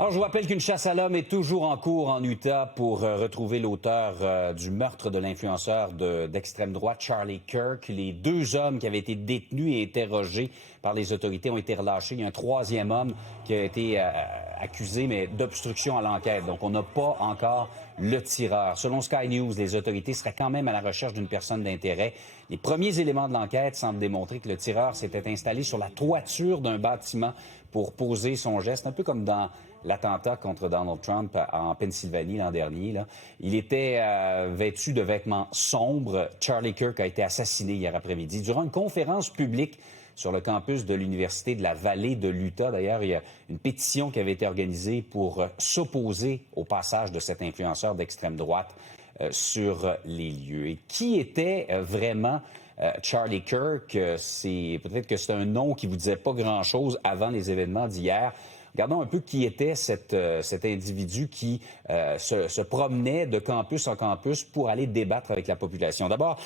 Alors, je vous rappelle qu'une chasse à l'homme est toujours en cours en Utah pour retrouver l'auteur du meurtre de l'influenceur d'extrême droite, Charlie Kirk. Les deux hommes qui avaient été détenus et interrogés par les autorités ont été relâchés. Il y a un troisième homme qui a été accusé, mais d'obstruction à l'enquête. Donc, on n'a pas encore le tireur. Selon Sky News, les autorités seraient quand même à la recherche d'une personne d'intérêt. Les premiers éléments de l'enquête semblent démontrer que le tireur s'était installé sur la toiture d'un bâtiment pour poser son geste, un peu comme dans l'attentat contre Donald Trump en Pennsylvanie l'an dernier. Là. Il était vêtu de vêtements sombres. Charlie Kirk a été assassiné hier après-midi durant une conférence publique sur le campus de l'Université de la Vallée de l'Utah. D'ailleurs, il y a une pétition qui avait été organisée pour s'opposer au passage de cet influenceur d'extrême droite sur les lieux. Et qui était vraiment Charlie Kirk? Peut-être que c'est un nom qui vous disait pas grand-chose avant les événements d'hier. Regardons un peu qui était cet individu qui se promenait de campus en campus pour aller débattre avec la population. D'abord,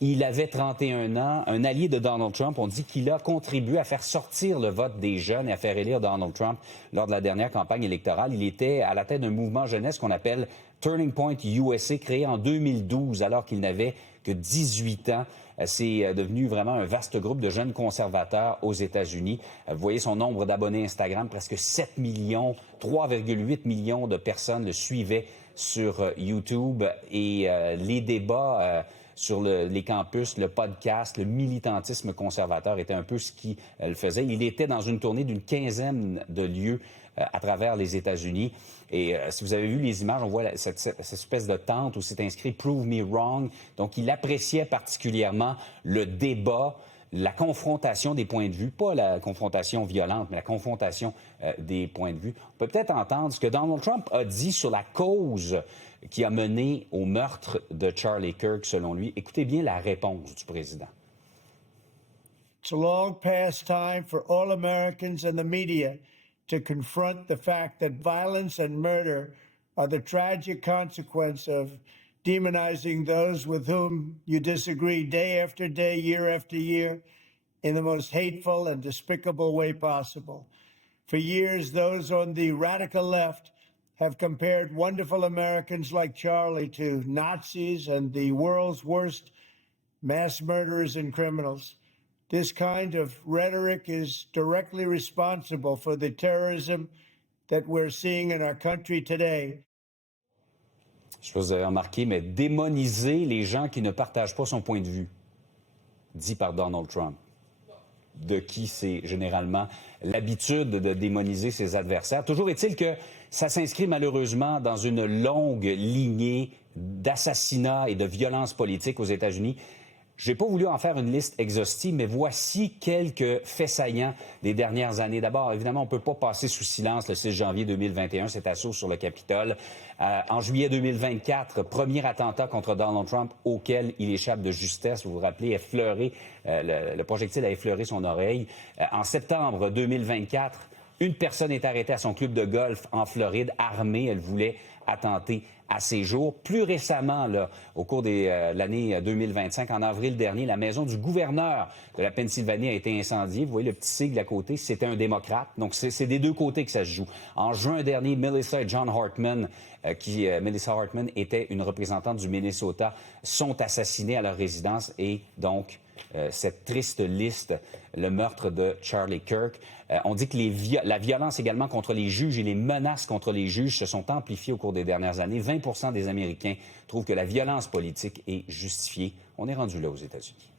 il avait 31 ans, un allié de Donald Trump. On dit qu'il a contribué à faire sortir le vote des jeunes et à faire élire Donald Trump lors de la dernière campagne électorale. Il était à la tête d'un mouvement jeunesse qu'on appelle Turning Point USA, créé en 2012 alors qu'il n'avait que 18 ans. C'est devenu vraiment un vaste groupe de jeunes conservateurs aux États-Unis. Vous voyez son nombre d'abonnés Instagram, presque 7 millions, 3,8 millions de personnes le suivaient sur YouTube. Et les débats sur les campus, le podcast, le militantisme conservateur était un peu ce qui le faisait. Il était dans une tournée d'une quinzaine de lieux à travers les États-Unis. Et si vous avez vu les images, on voit cette espèce de tente où c'est inscrit « Prove me wrong ». Donc, il appréciait particulièrement le débat, la confrontation des points de vue, pas la confrontation violente, mais la confrontation des points de vue. On peut peut-être entendre ce que Donald Trump a dit sur la cause qui a mené au meurtre de Charlie Kirk, selon lui. Écoutez bien la réponse du président. It's a long past time for all Americans and the media to confront the fact that violence and murder are the tragic consequence of demonizing those with whom you disagree day after day, year after year, in the most hateful and despicable way possible. For years, those on the radical left have compared wonderful Americans like Charlie to Nazis and the world's worst mass murderers and criminals. This kind of rhetoric is directly responsible for the terrorism that we're seeing in our country today. Je sais pas si vous avez remarqué, mais démoniser les gens qui ne partagent pas son point de vue, dit par Donald Trump, de qui c'est généralement l'habitude de démoniser ses adversaires. Toujours est-il que ça s'inscrit malheureusement dans une longue lignée d'assassinats et de violences politiques aux États-Unis. Je n'ai pas voulu en faire une liste exhaustive, mais voici quelques faits saillants des dernières années. D'abord, évidemment, on ne peut pas passer sous silence le 6 janvier 2021, cet assaut sur le Capitole. En juillet 2024, premier attentat contre Donald Trump auquel il échappe de justesse. Vous vous rappelez, le projectile a effleuré son oreille. En septembre 2024, une personne est arrêtée à son club de golf en Floride, armée. Elle voulait attenter à ses jours. Plus récemment, là, au cours de l'année 2025, en avril dernier, la maison du gouverneur de la Pennsylvanie a été incendiée. Vous voyez le petit sigle à côté, c'était un démocrate. Donc, c'est des deux côtés que ça se joue. En juin dernier, Melissa et John Hartman, Melissa Hartman était une représentante du Minnesota, sont assassinés à leur résidence et donc cette triste liste, le meurtre de Charlie Kirk. On dit que la violence également contre les juges et les menaces contre les juges se sont amplifiées au cours des dernières années. 20% des Américains trouvent que la violence politique est justifiée. On est rendu là aux États-Unis.